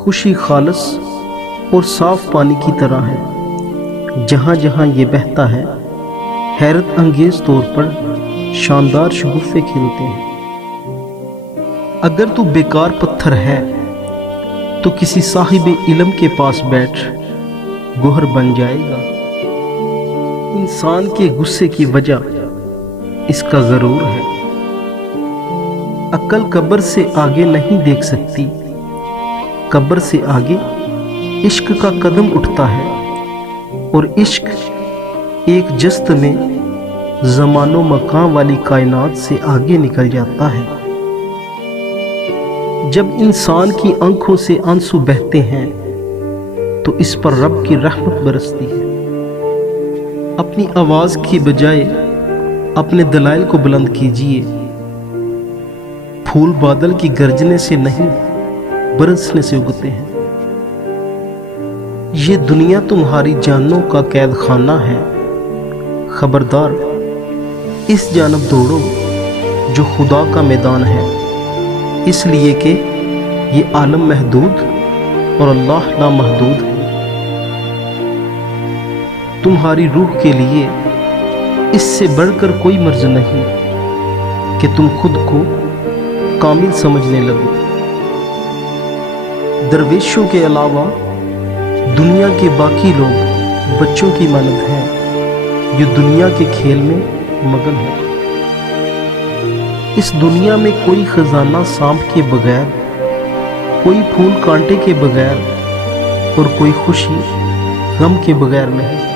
خوشی خالص اور صاف پانی کی طرح ہے، جہاں جہاں یہ بہتا ہے حیرت انگیز طور پر شاندار شگوفے کھلتے ہیں۔ اگر تو بیکار پتھر ہے تو کسی صاحب علم کے پاس بیٹھ گوہر بن جائے گا۔ انسان کے غصے کی وجہ اس کا غرور ہے۔ عقل قبر سے آگے نہیں دیکھ سکتی، قبر سے آگے عشق کا قدم اٹھتا ہے، اور عشق ایک جست میں زمان و مکان والی کائنات سے آگے نکل جاتا ہے۔ جب انسان کی آنکھوں سے آنسو بہتے ہیں تو اس پر رب کی رحمت برستی ہے۔ اپنی آواز کی بجائے اپنے دلائل کو بلند کیجیے۔ پھول بادل کی گرجنے سے نہیں برسنے سے اگتے ہیں۔ یہ دنیا تمہاری جانوں کا قید خانہ ہے، خبردار اس جانب دوڑو جو خدا کا میدان ہے، اس لیے کہ یہ عالم محدود اور اللہ نامحدود ہے۔ تمہاری روح کے لیے اس سے بڑھ کر کوئی مرض نہیں کہ تم خود کو کامل سمجھنے لگو۔ درویشوں کے علاوہ دنیا کے باقی لوگ بچوں کی مانند ہیں جو دنیا کے کھیل میں مگن ہیں۔ اس دنیا میں کوئی خزانہ سانپ کے بغیر، کوئی پھول کانٹے کے بغیر، اور کوئی خوشی غم کے بغیر نہیں۔